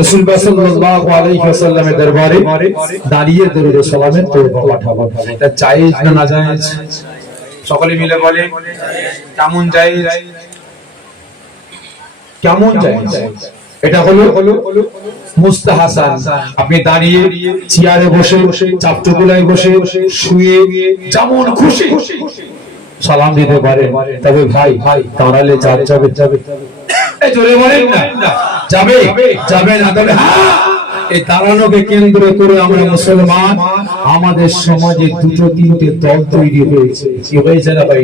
রাসূল সাল্লাল্লাহু দরবারে দাঁড়িয়ে দরুদ সালামের আপনি দাঁড়িয়ে চেয়ারে বসে চাপটুকুলায় বসে, শুয়ে যেমন খুশি সালাম দিতে পারে তবে ভাই ভাই, দাঁড়ালে যাবে যাবে জোরে বলেন না। যাবে? যাবে না তবে হ্যাঁ এই দাঁড়ানোকে কেন্দ্র করে আমরা মুসলমান, আমাদের সমাজে দুটো, তিনটে দল তৈরি হয়েছে। কি হয়েছে না ভাই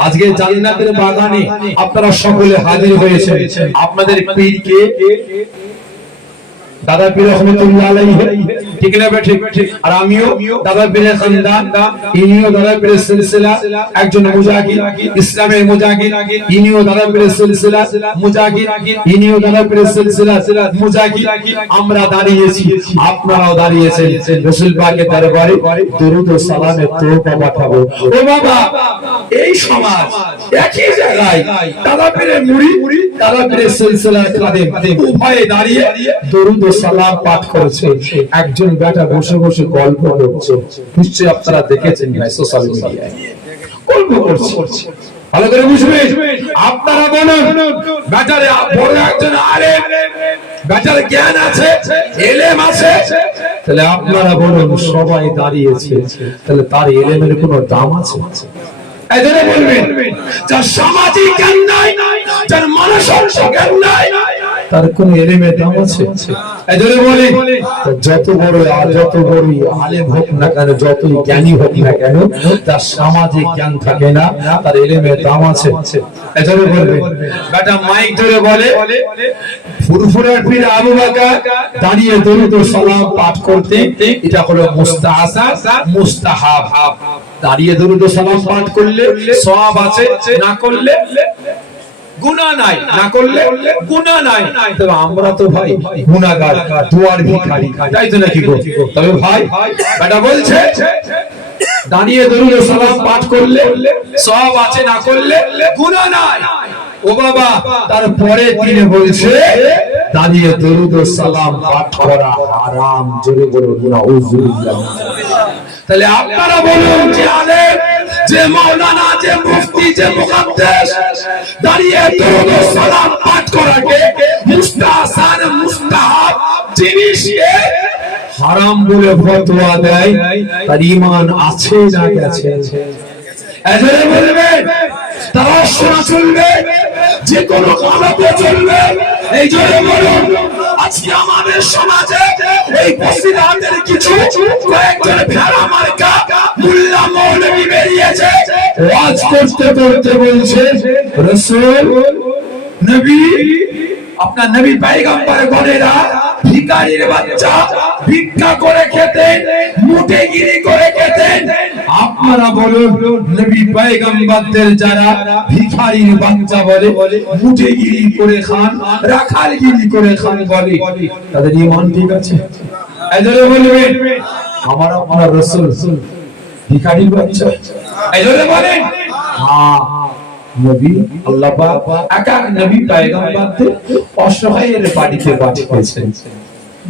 আজকে জান্নাতের বাগানে আপনারা সকলে হাজির হয়েছে আপনাদের পীরকে দাদা পীর রহমতুল্লাহ আলাইহি। ঠিক না ঠিক আর আমিও দাদা পীরের খানদান ইনিও দাদা পীরের সিলসিলা একজন মুজাহিদ ইসলামের মুজাহিদ ইনিও দাদা পীরের সিলসিলা মুজাহিদ ইনিও দাদা পীরের সিলসিলা মুজাহিদ। আমরা দাঁড়িয়েছি আপনারাও দাঁড়িয়েছেন। রাসূল পাকের দরবারে দরুদ ও সালামের তোবা পাঠাবো। ও বাবা এই সমাজ একই জায়গায় দাদা পীরের মুড়ি দাদা পীরের সিলসিলার খাদেম। উভয়ে দাঁড়িয়ে দরুদ ও সালাম পাঠ করেছে, একজন বেটা বসে বসে গল্প করছে। নিশ্চয়ই আপনারা দেখেছেন সোশ্যাল মিডিয়ায় গল্প করছে। ভালো করে বুঝবেন আপনারা বলুন বেটারে বড় একজন আলেম বেটার জ্ঞান আছে, এলেম আছে। তাহলে আপনারা বলুন, সবাই দাঁড়িয়েছে। তাহলে তার এলেমের কোনো দাম আছে? এজন্য বলবেন, যার সামাজিক জ্ঞান নাই, যার মানসিক জ্ঞান নাই তার কোন এলেমের দাম আছে? বলি। যত বড় যত বড় আলেম হোক না কেন যতই জ্ঞানী হোক না কেন তার সামাজিক জ্ঞান থাকে না তার এলেমের দাম আছে। এজন্য বলবেন বেটা মাইক ধরে বলে। ফুরফুরার পীর আবু বকর দাঁড়িয়ে দরুদ সালাম পাঠ করতে এটা হলো মুস্তাহাসা মুস্তাহাব। দাঁড়িয়ে দরুদ ও সালাম পাঠ করলে সওয়াব আছে না করলে গুনাহ নাই না করলে গুনাহ নাই। তবে আমরা তো ভাই গুনাহগার দুয়ার ভিখারি। তাই তো নাকি গো? তবে ভাই বেটা বলছে দাঁড়িয়ে দরুদ সালাম পাঠ করলে সওয়াব আছে না করলে গুনাহ নাই। ও বাবা তারপরে তিনি বলছে দাঁড়িয়ে দরুদ সালাম পাঠ করা হারাম জোরে বলুন তাহলে আপনারা বলুন যে আলেম যে মাওলানা যে মুফতি, যে মুকাদ্দাস দাঁড়িয়ে দরুদ ও সালাম পাঠ করাকে মুস্তাহসান মুস্তাহাব জিনিসকে হারাম বলে ফতোয়া দেয়, তার ঈমান আছে না গেছে। এজন্য বলবেন তারা শোনা চলবে, যে কোনো কালাতে চলবে। এই জন্য বলুন, আজকে আমাদের সমাজে এই বসিরহাটের কিছু কয়েকজন ভেড়া মার্কা ওয়াজ করতে করতে বলছে, রসুল, নবী, আপনার নবী পাইগাম্বার গণেরা ভিকারির বাচ্চা, ভিক্ষা করে খেতেন মুটেগিরি করে খেতেন। আপনারা বলুন, নবী পাইগাম্বারদের যারা ভিখারির বাচ্চা বলে মুটেগিরি করে খান রাখালগিরি করে খান বলে, তাদের ঈমান ঠিক আছে? এজন্য বলবেন, আমার আপনার রাসূল ভিখারির বাচ্চা এজন্য বলেন। হ্যাঁ নবী আল্লাহ এক এক নবী পয়গম্বরদের অসহায়ের বাড়িতে পাঠিয়েছেন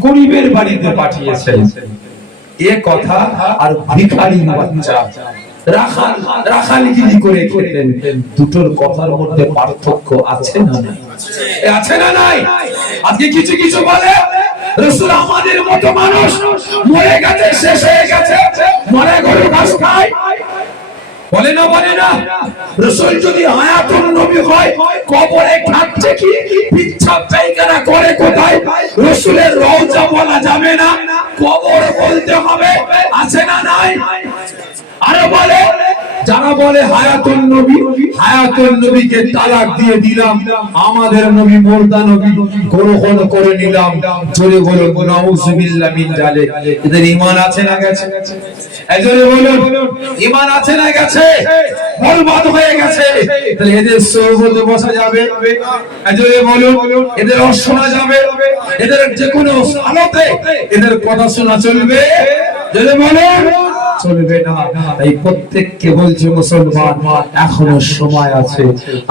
গরিবের বাড়িতে পাঠিয়েছেন। এ কথা আর ভিখারি বাচ্চা রাখাল রাখালগিরি করে খেতেন দুটোর কথার মধ্যে পার্থক্য আছে না নাই? আছে না নাই? আজকে কিছু কিছু বলে রসুল আমাদের মতো মানুষ মরে গেছে শেষ হয়ে গেছে। মরে গরু ঘাস খায় বলে না বলে না। রসুল যদি হায়াতুল নবী হয়, কবরে খাচ্ছে কি? পিচ্ছা পায়খানা করে কোথায়? রসুলের রওজা বলা যাবে না। কবর বলতে হবে, আছে না নাই? আরে বলে যারা বলে হায়াতুল নবী হায়াতুল নবীকে তালাক দিয়ে দিলাম, আমাদের নবী মোর্দা নবী গ্রহণ করে নিলাম। জোরে বলুন, নাউজুবিল্লাহ মিন জালিক এদের ঈমান আছে না গেছে? বলুন, ঈমান আছে না গেছে? বরবাদ হয়ে গেছে। তাহলে এদের সোহবতে বসা যাবে। এজরে বলুন, এদের রস শোনা যাবে। এদের যে কোনো আলোতে এদের কথা শোনা চলবে। জোরে বলুন। চলবে না। প্রত্যেককে বলছে, মুসলমান, এখনও সময় আছে,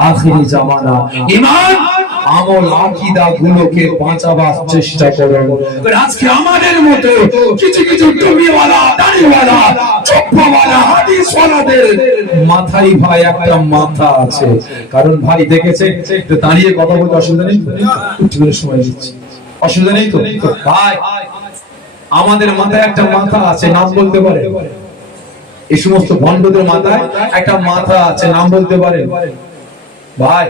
আখিরি জামানা। ইমান আমল আকিদা গুলোকে বাঁচাবার চেষ্টা আজকে আমাদের মতো কিছু কিছু টুপিওয়ালা, দাড়িওয়ালা হাদিসওয়ালাদের মাথায় ভাই একটা মাথা আছে। কারণ ভাই দেখেছে দাঁড়িয়ে কথা বলতে অসুবিধা নেই সময় দিচ্ছি। অসুবিধা নেই তো ভাই, আমাদের মাথায় একটা মাথা আছে, নাম বলতে পারে? এই সমস্ত ভণ্ডদের মাথায় একটা মাথা আছে, নাম বলতে পারেন? ভাই,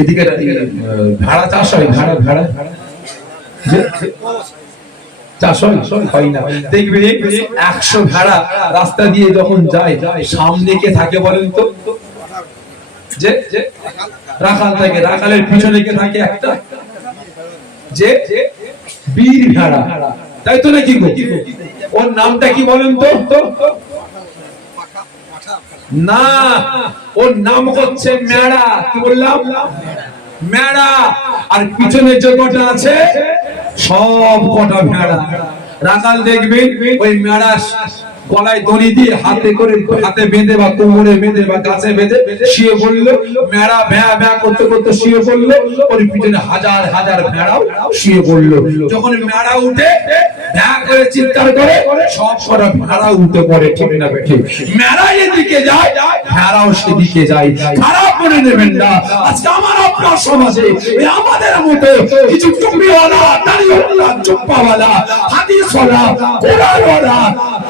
এদিকে ভেড়া চাষ হয়, ভেড়া ভেড়া। পিছনে কে থাকে একটা? যে ভেড়া। তাই তো নাকি? ওর নামটা কি বলেন তো? না, ওর নাম হচ্ছে মেড়া। কি বললাম? মেড়া। আর পিছনে যে কটা আছে, সব কটা ভেড়া রাখাল দেখবেন ওই মেড়া গলায় দড়ি দিয়ে হাতে করে হাতে বেঁধে বা কোমরে বেঁধে বা গাছে বেঁধে শুয়ে পড়ল। মেড়া ভ্যা ভ্যা করতে করতে শুয়ে পড়ল। ওর পিছনে হাজার হাজার ভেড়াও শুয়ে পড়ল। যখন মেড়া উঠে, ভ্যা করে চিৎকার করে, সব কটা ভেড়া উঠে পড়ে, ঠিক না ঠিক মেড়া এদিকে যায়, ভেড়াও সেদিকে যায়। খারাপ করে নেবেন না। আজকে আমার আপনার সমাজে আমাদের মতো কিছু টুপিওয়ালা, দাড়িওয়ালা, চুপ্পাওয়ালা হাদিসওয়ালা কোরআনওয়ালা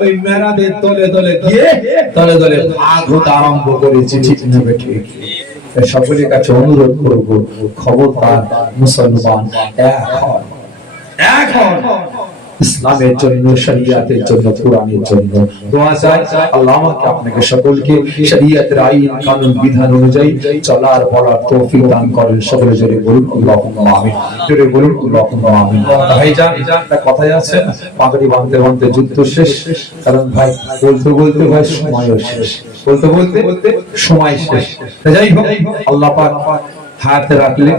ওই মেরাদের তলে দলে গিয়ে দলে দলে ভাগ হতে আরম্ভ করেছি ঠিক না ঠিক সকলের কাছে অনুরোধ করব, খবরদার মুসলমান এখন এখন ইসলামের জন্য, শরিয়াতের জন্য, কোরআনের জন্য। দোয়া চাই, আল্লাহ আমাকে আপনাকে সকলকে শরিয়াতের আইন, কানুন, বিধান অনুযায়ী চলার, বলার তৌফিক দান করেন। সকলে জোরে বলুন, আল্লাহুম্মা আমিন। জোরে বলুন, আল্লাহুম্মা আমিন। ভাইজান একটা কথাই আছে পাগড়ি বাঁধতে বাঁধতে যুদ্ধ শেষ, কারণ ভাই, বলতে বলতে ভাই সময়ও শেষ। বলতে বলতে সময় শেষ। যাই হোক, আল্লাহ পাক হায়াতে রাখলে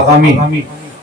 আগামী